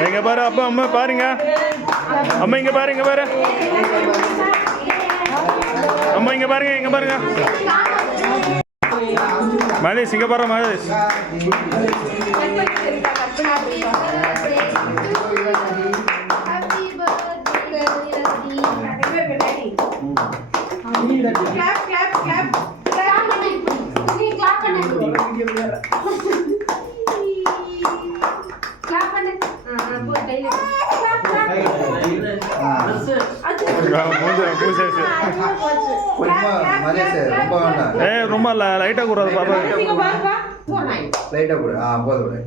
எங்க பாரு அப்பா அம்மா பாருங்க அம்மா இங்க பாருங்க பாரு அம்மா இங்க பாருங்க மகேஷ் இங்க பாரு மகேஷ் ரொம்ப லைட்டா கூடாது பாப்பா லைட்டா கூட போதும்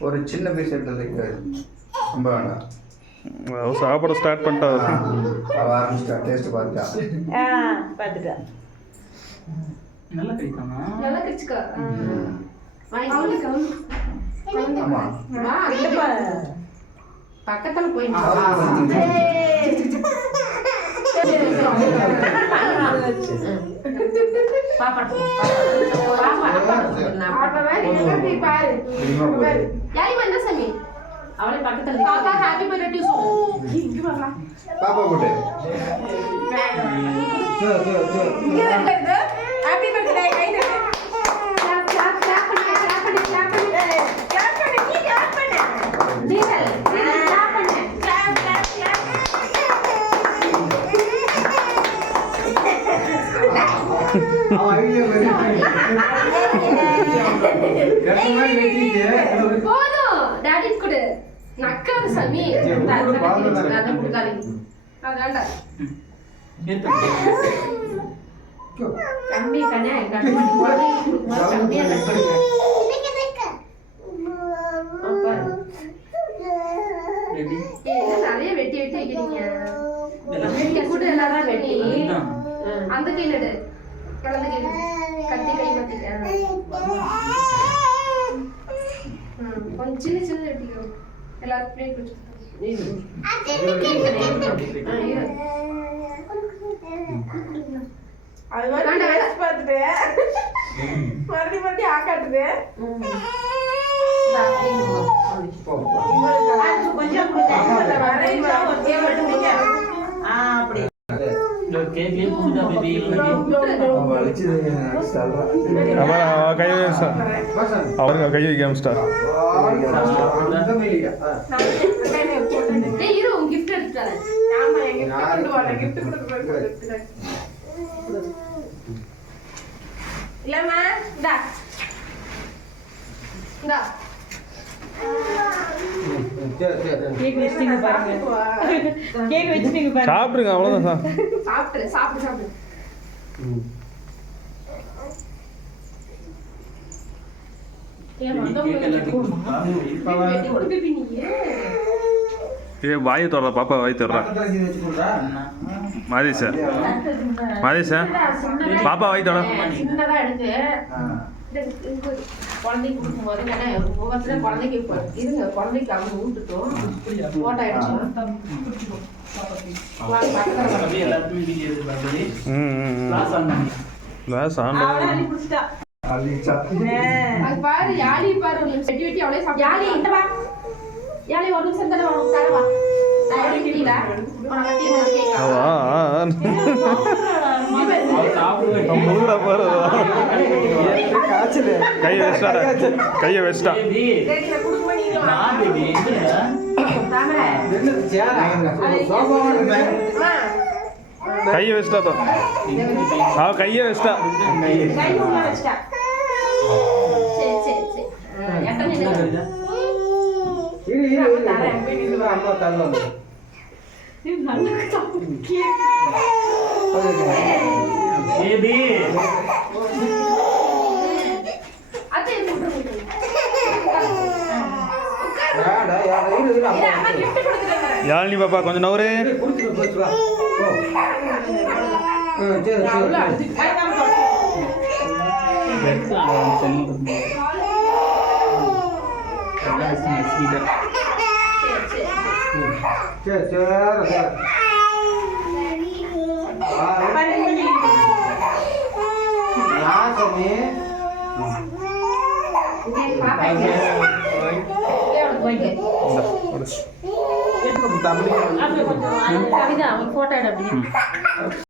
ஒரு சின்ன பீஸ் எடுத்து ரொம்ப வேண்டாம் சாப்பிட ஸ்டார்ட் பண்ணிட்டா ஆரம்பிச்சிட்டா டேஸ்ட் பார்த்துட்டா நல்லா கைத்தாமா நல்லா கச்சுக்கா ஆமா பக்கத்துல போய் அவளை பக்கத்துல பாப்பா ஹாப்பி பர்த்டே சொல்லு பாப்பா போட்டு ஹாப்பி பர்த்டே கை தட்டு போதும் டாடி கொடு நக்காத சாமி அத குடுக்காதீங்க அதான்டா கம்மி கண்ணே கம்மி போடு கம்மியா கட் பண்ணுங்க அப்பா நிறைய வெட்டி வைக்கிறீங்க வெட்டி கூட எல்லாரும் வெட்டி அந்த கையில எடு கலந்து கையில கத்தி கை மாத்திக்க கொஞ்சம் சின்ன சின்ன வெட்டிக்கோ எல்லாரும் பிளேட் வச்சு அது மாதிரி பார்த்துட்டு மறுபடியும் ஆக்காட்டுது கொஞ்சம் அப்படி அவருக்கு கை வைக்க ஸ்டார் கிஃப்ட் எடுத்துட்டாரு இல்லம்மா இந்தா இந்தா கேக் வெச்சிங்க பாருங்க கேக் வெச்சிங்க பாருங்க சாப்பிடுங்க அவ்வளவுதான் சாப்பிடு ஏ வாயை தொடர பாப்பா வாய் தொடர மாதேஷ் பாப்பா வாய் தொட சின்னதா எடுத்து குழந்தைக்கு கொடுக்கும்போது முகத்துல குழந்தைக்கு இருங்க குழந்தைக்கு அவங்க ஊட்டுட்டோம் போட்டோ எடுத்து பாரு யாழி பாரு வெட்டி வெட்டி அவளே யாழி இந்த வா யாழி ஒரு நிமிஷம் தானே தரவா கைய வச்சிட்டா கைய வச்சிட்டா அவ கைய வச்சிட்டா யாழினி பாப்பா கொஞ்சம் நவரு சரி சரி பாருங்க கொஞ்சம் யாசமி எடுத்துக்கோ. தம்பி அப்படியே கொஞ்சம் கவிதா ஒரு போட்டோ எடு அப்படியே